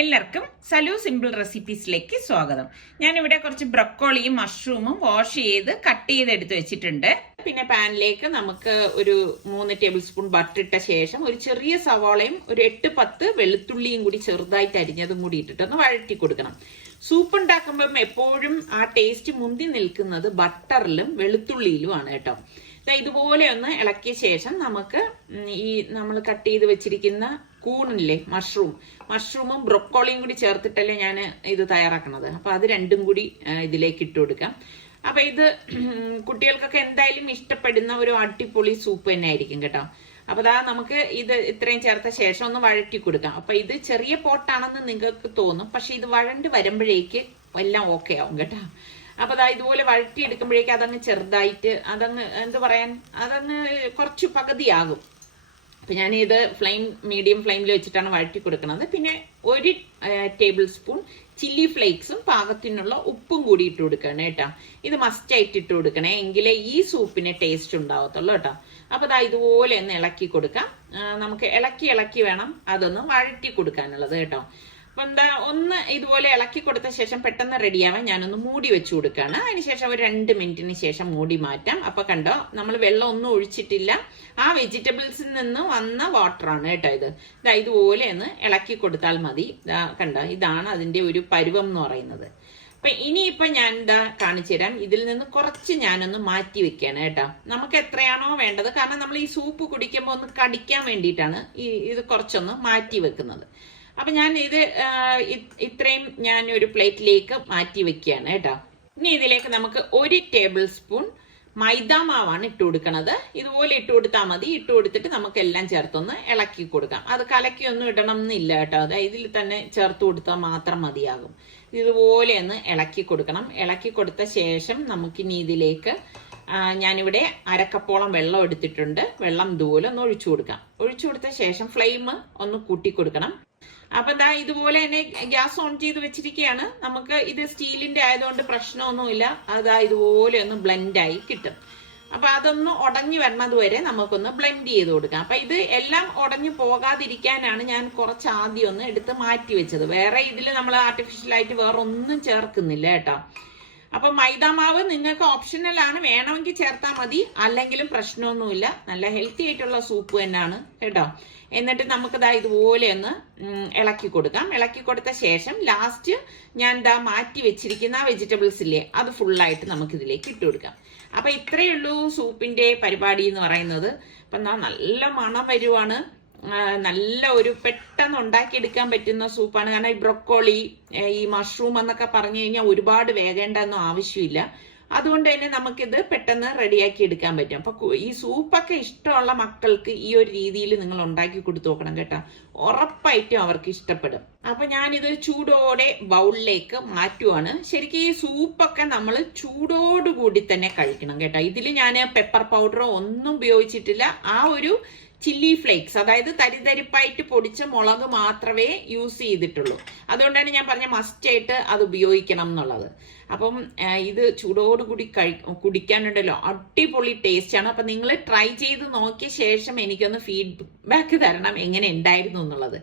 എല്ലാവർക്കും സലു സിമ്പിൾ റെസിപ്പീസിലേക്ക് സ്വാഗതം. ഞാനിവിടെ കുറച്ച് ബ്രൊക്കോളിയും മഷ്റൂമും വാഷ് ചെയ്ത് കട്ട് ചെയ്ത് എടുത്ത് വെച്ചിട്ടുണ്ട്. പിന്നെ പാനിലേക്ക് നമുക്ക് ഒരു 3 ടേബിൾ സ്പൂൺ ബട്ടർ ഇട്ട ശേഷം ഒരു ചെറിയ സവാളയും ഒരു 8-10 വെളുത്തുള്ളിയും കൂടി ചെറുതായിട്ട് അരിഞ്ഞതും കൂടി ഇട്ടിട്ടൊന്ന് വഴറ്റി കൊടുക്കണം. സൂപ്പ് ഉണ്ടാക്കുമ്പം എപ്പോഴും ആ ടേസ്റ്റ് മുന്തി നിൽക്കുന്നത് ബട്ടറിലും വെളുത്തുള്ളിയിലുമാണ് കേട്ടോ. ഇതുപോലെ ഒന്ന് ഇളക്കിയ ശേഷം നമുക്ക് ഈ നമ്മൾ കട്ട് ചെയ്ത് വെച്ചിരിക്കുന്ന കൂണില്ലേ, മഷ്റൂമും ബ്രൊക്കോളിയും കൂടി ചേർത്തിട്ടല്ലേ ഞാൻ ഇത് തയ്യാറാക്കണത്. അപ്പൊ അത് രണ്ടും കൂടി ഇതിലേക്ക് ഇട്ട് കൊടുക്കാം. അപ്പൊ ഇത് കുട്ടികൾക്കൊക്കെ എന്തായാലും ഇഷ്ടപ്പെടുന്ന ഒരു അടിപൊളി സൂപ്പ് തന്നെ ആയിരിക്കും കേട്ടോ. അപ്പൊ നമുക്ക് ഇത് ഇത്രയും ചേർത്ത ശേഷം ഒന്ന് വഴറ്റി കൊടുക്കാം. അപ്പൊ ഇത് ചെറിയ പോട്ടാണെന്ന് നിങ്ങൾക്ക് തോന്നും, പക്ഷെ ഇത് വഴണ്ട് വരുമ്പോഴേക്ക് എല്ലാം ഓക്കെ ആവും കേട്ടോ. അപ്പൊ ഇതുപോലെ വഴറ്റി എടുക്കുമ്പോഴേക്ക് അതങ്ങ് ചെറുതായിട്ട് അതങ്ങ് കുറച്ച് പകുതിയാകും. അപ്പൊ ഞാനിത് മീഡിയം ഫ്ലെയിമിൽ വെച്ചിട്ടാണ് വഴറ്റി കൊടുക്കുന്നത്. പിന്നെ 1 ടേബിൾ സ്പൂൺ ചില്ലി ഫ്ലേക്സും പാകത്തിനുള്ള ഉപ്പും കൂടി ഇട്ട് കൊടുക്കണം കേട്ടോ. ഇത് മസ്റ്റ് ആയിട്ട് ഇട്ട് കൊടുക്കണേ, എങ്കിലേ ഈ സൂപ്പിന് ടേസ്റ്റ് ഉണ്ടാവത്തുള്ളൂ കേട്ടോ. അപ്പൊ ഇതുപോലെ ഒന്ന് ഇളക്കി കൊടുക്കാം. നമുക്ക് ഇളക്കി വേണം അതൊന്ന് വഴറ്റി കൊടുക്കാനുള്ളത് കേട്ടോ. അപ്പൊ ഒന്ന് ഇതുപോലെ ഇളക്കി കൊടുത്ത ശേഷം പെട്ടെന്ന് റെഡിയാവാൻ ഞാനൊന്ന് മൂടി വെച്ചു കൊടുക്കുകയാണ്. അതിനുശേഷം ഒരു 2 മിനിറ്റിന് ശേഷം മൂടി മാറ്റാം. അപ്പൊ കണ്ടോ, നമ്മൾ വെള്ളം ഒന്നും ഒഴിച്ചിട്ടില്ല, ആ വെജിറ്റബിൾസിൽ നിന്ന് വന്ന വാട്ടറാണ് കേട്ടോ ഇത്. ഇതുപോലെ ഒന്ന് ഇളക്കി കൊടുത്താൽ മതി. കണ്ടോ, ഇതാണ് അതിന്റെ ഒരു പരുവം എന്ന് പറയുന്നത്. അപ്പൊ ഇനിയിപ്പൊ ഞാൻ കാണിച്ചു തരാം. ഇതിൽ നിന്ന് കുറച്ച് ഞാനൊന്ന് മാറ്റി വെക്കാണ് കേട്ടോ. നമുക്ക് എത്രയാണോ വേണ്ടത്, കാരണം നമ്മൾ ഈ സൂപ്പ് കുടിക്കുമ്പോൾ ഒന്ന് കടിക്കാൻ വേണ്ടിയിട്ടാണ് ഇത് കുറച്ചൊന്ന് മാറ്റി വെക്കുന്നത്. അപ്പൊ ഞാൻ ഇത് ഇത്രയും ഞാൻ ഒരു പ്ലേറ്റിലേക്ക് മാറ്റി വെക്കുകയാണ് കേട്ടോ. ഇനി ഇതിലേക്ക് നമുക്ക് 1 ടേബിൾ സ്പൂൺ മൈദാമാവാണ് ഇട്ട് കൊടുക്കണത്. ഇതുപോലെ ഇട്ട് കൊടുത്താൽ മതി. ഇട്ട് കൊടുത്തിട്ട് നമുക്ക് എല്ലാം ചേർത്തൊന്ന് ഇളക്കി കൊടുക്കാം. അത് കലക്കിയൊന്നും ഇടണം എന്നില്ല കേട്ടോ. ഇതിൽ തന്നെ ചേർത്ത് കൊടുത്താൽ മാത്രം മതിയാകും. ഇതുപോലെ ഒന്ന് ഇളക്കി കൊടുക്കണം. ഇളക്കി കൊടുത്ത ശേഷം നമുക്കിനി ഇതിലേക്ക് ഞാനിവിടെ 1/2 കപ്പോളം വെള്ളം എടുത്തിട്ടുണ്ട്. വെള്ളം ഇതുപോലെ ഒന്ന് ഒഴിച്ചു കൊടുക്കാം. ഒഴിച്ചു കൊടുത്ത ശേഷം ഫ്ലെയിം ഒന്ന് കൂട്ടി കൊടുക്കണം. അപ്പൊ ഇതുപോലെ തന്നെ ഗ്യാസ് ഓൺ ചെയ്ത് വെച്ചിരിക്കുകയാണ്. നമുക്ക് ഇത് സ്റ്റീലിന്റെ ആയതുകൊണ്ട് പ്രശ്നമൊന്നുമില്ല. ഇതുപോലെ ഒന്ന് ബ്ലെൻഡായി കിട്ടും. അപ്പൊ അതൊന്ന് ഉടഞ്ഞു വരണത് വരെ നമുക്കൊന്ന് ബ്ലെൻഡ് ചെയ്ത് കൊടുക്കാം. അപ്പൊ ഇത് എല്ലാം ഉടഞ്ഞു പോകാതിരിക്കാനാണ് ഞാൻ കുറച്ച് ആദ്യം ഒന്ന് എടുത്ത് മാറ്റി വെച്ചത്. വേറെ ഇതിൽ നമ്മൾ ആർട്ടിഫിഷ്യലായിട്ട് വേറെ ഒന്നും ചേർക്കുന്നില്ല കേട്ടോ. അപ്പൊ മൈദാമാവ് നിങ്ങൾക്ക് ഓപ്ഷണൽ ആണ്, വേണമെങ്കിൽ ചേർത്താൽ മതി, അല്ലെങ്കിലും പ്രശ്നമൊന്നുമില്ല. നല്ല ഹെൽത്തി ആയിട്ടുള്ള സൂപ്പ് തന്നെയാണ് കേട്ടോ. എന്നിട്ട് നമുക്ക് ഇതുപോലെ ഒന്ന് ഇളക്കി കൊടുക്കാം. ഇളക്കി കൊടുത്ത ശേഷം ലാസ്റ്റ് ഞാൻ മാറ്റി വെച്ചിരിക്കുന്ന വെജിറ്റബിൾസ് ഇല്ലേ, അത് ഫുള്ളായിട്ട് നമുക്ക് ഇതിലേക്ക് ഇട്ട് കൊടുക്കാം. അപ്പൊ ഇത്രയേ ഉള്ളൂ സൂപ്പിന്റെ പരിപാടി എന്ന് പറയുന്നത്. അപ്പൊ നല്ല മണം വരുവാണ്. നല്ല ഒരു പെട്ടെന്ന് ഉണ്ടാക്കിയെടുക്കാൻ പറ്റുന്ന സൂപ്പാണ്. കാരണം ഈ ബ്രൊക്കോളി, ഈ മഷ്റൂം എന്നൊക്കെ പറഞ്ഞു കഴിഞ്ഞാൽ ഒരുപാട് വേകേണ്ടെന്നോ ആവശ്യമില്ല. അതുകൊണ്ട് തന്നെ നമുക്കിത് പെട്ടെന്ന് റെഡിയാക്കി എടുക്കാൻ പറ്റും. അപ്പൊ ഈ സൂപ്പൊക്കെ ഇഷ്ടമുള്ള മക്കൾക്ക് ഈ ഒരു രീതിയിൽ നിങ്ങൾ ഉണ്ടാക്കി കൊടുത്തു നോക്കണം കേട്ടോ. ഉറപ്പായിട്ടും അവർക്ക് ഇഷ്ടപ്പെടും. അപ്പൊ ഞാനിത് ചൂടോടെ ബൗളിലേക്ക് മാറ്റുവാണ്. ശരിക്കും ഈ സൂപ്പൊക്കെ നമ്മൾ ചൂടോടുകൂടി തന്നെ കഴിക്കണം കേട്ടോ. ഇതിൽ ഞാൻ പെപ്പർ പൗഡറോ ഒന്നും ഉപയോഗിച്ചിട്ടില്ല. ആ ഒരു ചില്ലി ഫ്ലേക്സ്, അതായത് തരിതരിപ്പായിട്ട് പൊടിച്ച മുളക് മാത്രമേ യൂസ് ചെയ്തിട്ടുള്ളൂ. അതുകൊണ്ടാണ് ഞാൻ പറഞ്ഞ മസ്റ്റ് ആയിട്ട് അത് ഉപയോഗിക്കണം എന്നുള്ളത്. അപ്പം ഇത് ചൂടോടുകൂടി കുടിക്കാനുണ്ടല്ലോ, അടിപൊളി ടേസ്റ്റ് ആണ്. അപ്പൊ നിങ്ങൾ ട്രൈ ചെയ്ത് നോക്കിയ ശേഷം എനിക്കൊന്ന് ഫീഡ്ബാക്ക് തരണം എങ്ങനെ ഉണ്ടായിരുന്നു എന്നുള്ളത്.